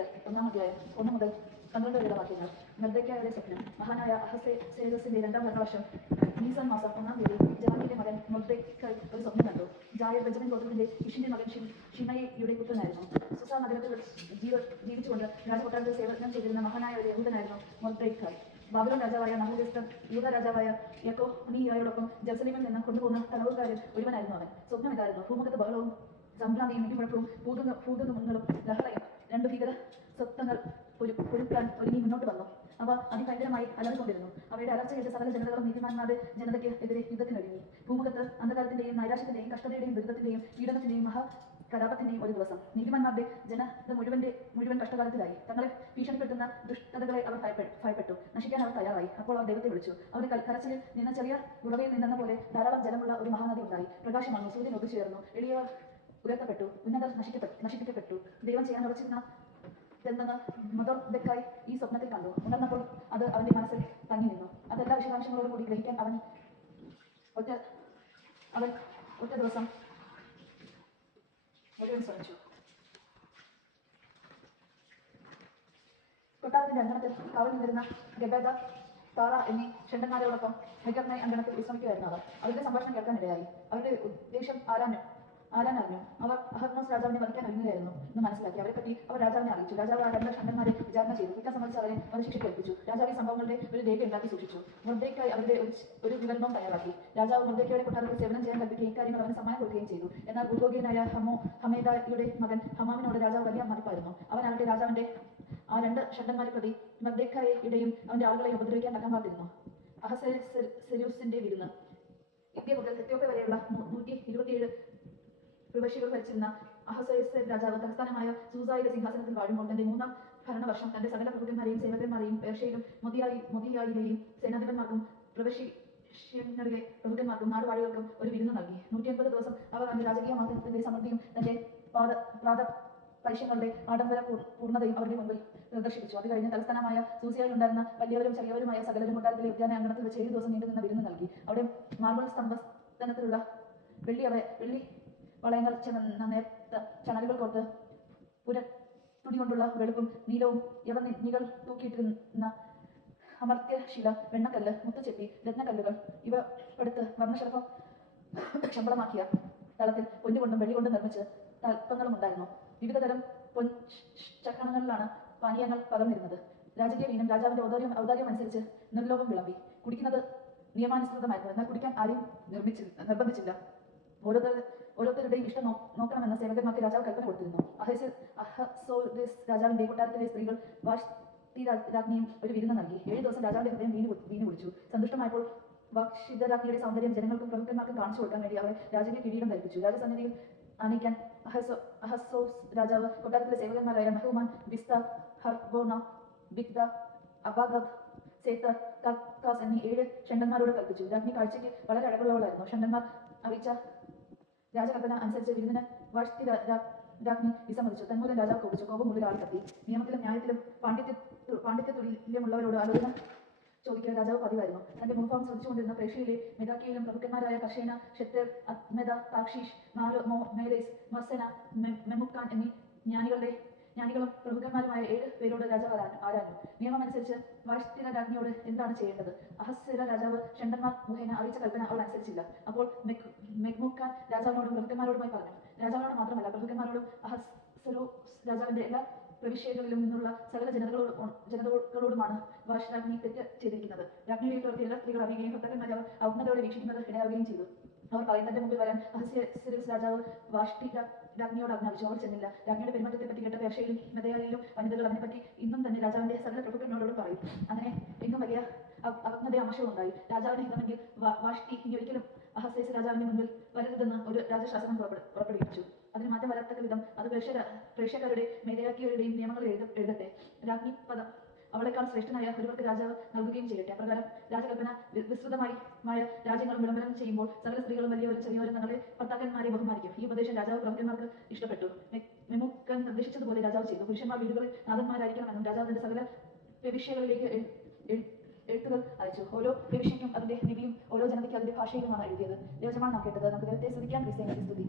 എസ്തേർ 1-ാം അധ്യായം 1 മുതൽ 12 വരെയുള്ള വാക്യങ്ങൾ. മൊർദെഖായിയുടെ സ്വപ്നം. മഹാനായ അഹസ്വേരോസിന്റെ 2-ാം ഭരണവർഷം നീസാൻ മാസം 1-ാം തീയതി ജറാഹിന്റെ മകൻ മൊർദെഖായി ഒരു സ്വപ്നം കണ്ടു. ജായർ ബെഞ്ചമിൻ ഗോത്രത്തിന്റെ ഇഷിന്റെ മകൻ ഷിമയിയുടെ പുത്രനായിരുന്നു. സുസാ നഗരത്തിൽ ജീവിച്ചുകൊണ്ട് രാജകൊട്ടാരത്തിൽ സേവനം ചെയ്തിരുന്ന മഹാനായ ഒരു യഹൂദനായിരുന്നു മൊർദെഖായി. ബാബിലോൺ രാജാവായ നബൂഖദ്നേസർ യൂദ രാജാവായ യെഖൊനിയായോടൊപ്പം ജെറുസലേമിൽ നിന്ന് കൊണ്ടുപോകുന്ന തടവുകാരിൽ ഒരുവനായിരുന്നു അവൻ. സ്വപ്നം ഇതായിരുന്നു: ഭൂമുഖത്ത് ബഹളവും സംഭ്രാന്തിയും ഇടിമുഴക്കവും ഭൂതങ്ങളും ലഹളയും 2 ഭീകര സ്വപ്നങ്ങൾ പൊരുക്കാൻ ഒരുങ്ങി മുന്നോട്ട് വന്നു. അവ അതിഭയങ്കരമായി അലറിക്കൊണ്ടിരുന്നു. അവയുടെ അലർച്ച കേട്ട് സകല ജനതകളും നീതിമാന്മാരുടെ ജനതയ്ക്ക് എതിരെ യുദ്ധത്തിനൊരുങ്ങി. ഭൂമുഖത്ത് അന്ധകാരത്തിന്റെയും നൈരാശ്യത്തിന്റെയും കഷ്ടതയുടെയും ദുരിതത്തിന്റെയും പീഡനത്തിന്റെയും മഹാകലാപത്തിന്റെയും ഒരു ദിവസം. നീതിമാന്മാരുടെ ജനത മുഴുവൻ കഷ്ടകാലത്തിലായി. തങ്ങളെ ഭീഷണിപ്പെടുത്തുന്ന ദുഷ്ടതകളെ അവർ ഭയപ്പെട്ടു. നശിക്കാൻ അവർ തയ്യാറായി. അപ്പോൾ അവർ ദൈവത്തെ വിളിച്ചു. അവരുടെ കരച്ചിലിൽ നിന്ന് ചെറിയ ഉറവയിൽ നിന്നെന്ന പോലെ ധാരാളം ജലമുള്ള ഒരു മഹാനദി ഉണ്ടായി. പ്രകാശം വന്നു. സൂര്യൻ ഒത്തുചേർന്നു. എളിയവർ ഉയർത്തപ്പെട്ടു. ഉന്നതർ നശിപ്പിക്കപ്പെട്ടു. ദൈവം ചെയ്യാൻ ഉറച്ചിരുന്ന എന്തെന്ന് മൊർദെഖായി ഈ സ്വപ്നത്തിൽ കണ്ടു. ഉണർന്നപ്പോൾ അത് അവന്റെ മനസ്സിൽ തങ്ങി നിന്നു. അതെല്ലാ വിശദാംശങ്ങളോടും കൂടി ഗ്രഹിക്കാൻ അവൻ ഒറ്റ ദിവസം മുഴുവൻ ശ്രമിച്ചു. കൊട്ടാരത്തിന്റെ അങ്കണത്തിൽ കാവൽ നിന്നിരുന്ന ഗബേദ, താറ എന്നീ ഷണ്ടന്മാരോടൊപ്പം ഹെഗർനെ അങ്കണത്തിൽ വിശ്രമിക്കുകയായിരുന്നു അവർ. അവരുടെ സംഭാഷണം കേൾക്കാനിടയായി. അവരുടെ ഉദ്ദേശം ആരാഞ്ഞു. അവർ അഹദ്മോസ് രാജാവിനെ വധിക്കാൻ ഒരുങ്ങുകയായിരുന്നു എന്ന് മനസ്സിലാക്കി. അവരെപ്പറ്റി അവർ രാജാവിനെ അറിയിച്ചു. രാജാവ് ആ 2 ഷണ്ടന്മാരെ വിചാരണ ചെയ്തു. കുറ്റം സംബന്ധിച്ച് അവരെ വധശിക്ഷ കേൾപ്പിച്ചു. രാജാവ് ഈ സംഭവങ്ങളുടെ ഒരു രേഖ ഉണ്ടാക്കി സൂക്ഷിച്ചു. മൊർദെഖായി അവരുടെ ഒരു വിവരണവും തയ്യാറാക്കി. രാജാവ് മൊർദെഖായിയുടെ കൊട്ടാരത്തിൽ സേവനം ചെയ്യാൻ കൽപ്പിക്കുകയും ഇക്കാര്യങ്ങൾ അവന് സമ്മാനം കൊടുക്കുകയും ചെയ്തു. എന്നാൽ ഉൽഗോഗ്യനായ ഹമേദായുടെ മകൻ ഹമാമിനോട് രാജാവ് വലിയ മതിപ്പായിരുന്നു. അവനാകട്ടെ രാജാവിന്റെ ആ 2 ഷണ്ടന്മാരെ പ്രതി മൊർദെഖായിയുടെയും അവന്റെ ആളുകളെയും ഉപദ്രവിക്കാൻ തക്കം പാർത്തിരുന്നു. അഹസ്വേരോസിന്റെ വിരുന്ന്. ഇന്ത്യ മുതൽ എത്യോപ്യ വരെയുള്ള 127 പ്രവിശ്യകൾ ഭരിച്ചിരുന്ന അഹസ്വേരോസ് രാജാവ് തലസ്ഥാനമായ സൂസായിലെ സിംഹാസനത്തിൽ വാഴുമ്പോൾ തന്റെ 3-ാം ഭരണവർഷം തന്റെ സകല പ്രഭുക്കന്മാരെയും സേവകന്മാരെയും പേർഷ്യയിലും മൊദിയായിലെയും സേനാധിപന്മാർക്കും പ്രവിശ്യകളിലെ പ്രഭുക്കന്മാർക്കും നാടുവാഴികൾക്കും ഒരു വിരുന്ന് നൽകി. 180 ദിവസം അവർ തന്റെ രാജകീയ മാതൃത്വത്തിന്റെ സമൃദ്ധിയും തന്റെ പൈശ്യങ്ങളുടെ ആഡംബര പൂർണ്ണതയും അവരുടെ മുമ്പിൽ പ്രദർശിപ്പിച്ചു. അത് കഴിഞ്ഞ് തലസ്ഥാനമായ സൂസിയയിലുണ്ടായിരുന്ന വലിയവരും ചെറിയവരുമായ സകലരും കൊട്ടാരത്തിലെ ഉദ്യാന അങ്കണത്തിൽ വെച്ച് 7 ദിവസം നീണ്ടുനിന്ന വിരുന്ന് നൽകി. അവിടെ മാർബിൾ സ്തംഭത്തിലുള്ള വെള്ളി വളയങ്ങൾ ചെന്ന നേർത്ത ചണലുകൾ കോർത്ത് തുണി കൊണ്ടുള്ള വെളുപ്പും നീലവും യവനികൾ തൂക്കിയിട്ടിരുന്ന അമർത്യശില, വെണ്ണക്കല്ല്, മുത്തുചെപ്പി, രത്നക്കല്ലുകൾ ഇവ എടുത്ത് വർണ്ണശർപ്പം ശമ്പളമാക്കിയ തളത്തിൽ പൊന്നുകൊണ്ടും വെള്ളികൊണ്ടും നിർമ്മിച്ച് തൽപ്പങ്ങളും ഉണ്ടായിരുന്നു. വിവിധതരം പൊൻചക്രങ്ങളിലാണ് പാനീയങ്ങൾ പകർന്നിരുന്നത്. രാജകീയ വീനും രാജാവിന്റെ ഔദാര്യം അനുസരിച്ച് നിർലോഭം വിളമ്പി. കുടിക്കുന്നത് നിയമാനുസൃതമായിരുന്നു. എന്നാൽ കുടിക്കാൻ ആരെയും നിർബന്ധിച്ചില്ല. ഓരോരുത്തരുടെയും ഇഷ്ടം നോക്കണമെന്ന് സേവകന്മാർക്ക് രാജാവ് കൽപ്പന കൊടുത്തിരുന്നു. അഹസ്വേരോസ് രാജാവിന്റെ കൊട്ടാരത്തിലെ സ്ത്രീകൾ വാഷ്ടി രാജ്ഞിയും ഒരു വിരുന്ന് നൽകി. 7 ദിവസം രാജാവിന്റെ ഹൃദയം വീഞ്ഞു കുടിച്ചു. സന്തുഷ്ടമായപ്പോൾ വാക്ഷിതരാജ്ഞിയുടെ സൗന്ദര്യം ജനങ്ങൾക്കും പ്രഭുക്കന്മാർക്കും കാണിച്ചു കൊടുക്കാൻ വേണ്ടി അവരെ രാജകീയ കിരീടം ധരിപ്പിച്ചു. രാജസന്നിധിയിൽ ആനയിക്കാൻ അഹസ്വേരോസ് രാജാവ് കൊട്ടാരത്തിലെ സേവകന്മാരായ നഹൂമാൻ, ബിസ്ത, ഹർബോന, ബിഗ്ദ, അബാഗദ്, സേത്തർ, കർക്കാസ് എന്നീ 7 ഷണ്ടന്മാരോട് കൽപ്പിച്ചു. രാജ്ഞി കാഴ്ചയ്ക്ക് വളരെ അഴകുള്ളവളായിരുന്നു. ഷണ്ടന്മാർ അറിയിച്ച രാജകൽപ്പന അനുസരിച്ച് വിരുന്നിന് വാഷ്ടി രാജ്ഞി വിസമ്മതിച്ചു. തന്മൂലം രാജാവ് കോപിച്ചു. കോപം ഉള്ളിൽ ആളിക്കത്തി. നിയമത്തിലും ന്യായത്തിലും പാണ്ഡിത്യതുല്യമുള്ളവരോട് ആലോചന ചോദിക്കുക രാജാവ് പതിവായിരുന്നു. തന്റെ മുഖഭാവം ശ്രദ്ധിച്ചുകൊണ്ടിരുന്ന പേർഷ്യയിലെ മെദാക്കിയയിലും പ്രഭുക്കന്മാരായ കർഷേന, ഷെത്തേർ, അദ്മെദ, താർഷീഷ്, മേരേസ്, മർസെന, മെമുക്കാൻ എന്നീ ജ്ഞാനികളും പ്രഭുക്കന്മാരുമായ 7 പേരോട് രാജാവ് ആരാഞ്ഞു. നിയമമനുസരിച്ച് വാഷ്ടി രാജ്ഞിയോട് എന്താണ് ചെയ്യേണ്ടത്? അഹസ്വേര രാജാവ് ഷണ്ടന്മാർ മുഖേന അറിയിച്ച കൽപ്പന അവൾ അനുസരിച്ചില്ല. അപ്പോൾ മെമുക്കാൻ രാജാവിനോടും പ്രഭുക്കന്മാരോടുമായി പറഞ്ഞു. രാജാവിനോട് മാത്രമല്ല, പ്രഭുക്കന്മാരോടും അഹസ്വേരോസ് രാജാവിന്റെ എല്ലാ പ്രവിശ്യകളിലും നിന്നുള്ള സകല ജനതകളോടുമാണ് വാഷ്ടി രാജ്ഞി തെറ്റ് ചെയ്തിരിക്കുന്നത്. രാജ്ഞിയുടെ പ്രവൃത്തി എല്ലാ സ്ത്രീകൾ അറിയുകയും ഭർത്താക്കന്മാരെ അവർ ഔന്നതയോടെ വീക്ഷിക്കുന്നത് ഇടയാവുകയും ചെയ്തു. അവർ പറയും, തന്റെ മുമ്പിൽ വരാൻ അഹസ്വേരോസ് രാജാവ് വാഷ്ടി രാജ്ഞിയോട് ആജ്ഞാപിച്ചു. അവർ ചെന്നില്ല. രാജ്ഞിയുടെ പെരുമാറ്റത്തെപ്പറ്റി കേട്ട പേർഷ്യയിലും മെദയിലും വനിതകൾ അതിനെപ്പറ്റി ഇന്നും തന്നെ രാജാവിന്റെ സകല പ്രഭുക്കന്മാരോടും പറയും. അങ്ങനെ എങ്ങും വലിയ അവജ്ഞതയും അമർഷവും ഉണ്ടായി. രാജാവിന് ഹിതമെങ്കിൽ വാഷ്ടി ഇനി ഒരിക്കലും അഹസ്വേരോസ് രാജാവിന്റെ മുമ്പിൽ വരരുതെന്ന് ഒരു രാജശാസനം പുറപ്പെടുവിച്ചു. അതിന് മാറ്റം വരത്തക്ക വിധം അത് പേർഷ്യക്കാരുടെ മെദയാക്കിയരുടെയും നിയമങ്ങൾ എഴുതട്ടെ. രാജ്ഞി പദം അവളെക്കാൾ ശ്രേഷ്ഠനായ ഒരുവർക്ക് രാജാവ് നൽകുകയും ചെയ്യട്ടെ. അപ്രകാരം രാജകൽപ്പന വിസ്തൃതമായ രാജ്യങ്ങളും വിളംബരം ചെയ്യുമ്പോൾ സകല സ്ത്രീകളും വലിയവരും ചെറിയവരും തങ്ങളുടെ ഭർത്താക്കന്മാരെ ബഹുമാനിക്കും. ഈ ഉപദേശം രാജാവ് പ്രഭുക്കന്മാർക്ക് ഇഷ്ടപ്പെട്ടു. മെമുക്കാൻ നിർദ്ദേശിച്ചതുപോലെ രാജാവ് ചെയ്തു. പുരുഷന്മാർ വീടുകളിൽ നാഥന്മാരായിരിക്കണമെന്നും രാജാവ് തന്റെ സകല പ്രവിശ്യകളിലേക്ക് എഴുത്തുകൾ അയച്ചു. ഓരോ പ്രവിശ്യയ്ക്കും അതിന്റെ ലിപിയും ഓരോ ജനതയ്ക്ക് അതിന്റെ ഭാഷയിലുമാണ് എഴുതിയത്. ദൈവജനമാണ് നാം കേട്ടത്. നമുക്ക് ദൈവത്തെ സ്തുതിക്കാം. ക്രിസ്ത്യാനിക്ക് സ്തുതി.